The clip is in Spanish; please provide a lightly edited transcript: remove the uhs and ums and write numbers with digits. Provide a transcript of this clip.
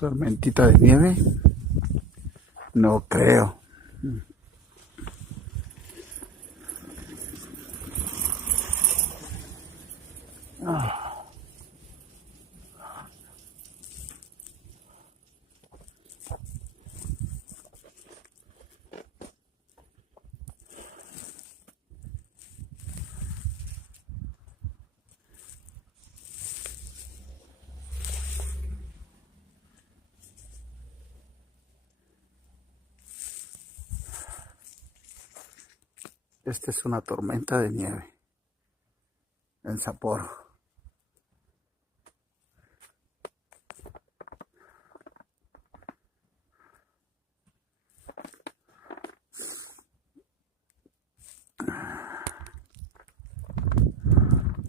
Tormentita de nieve. No creo. Esta es una tormenta de nieve en Sapporo.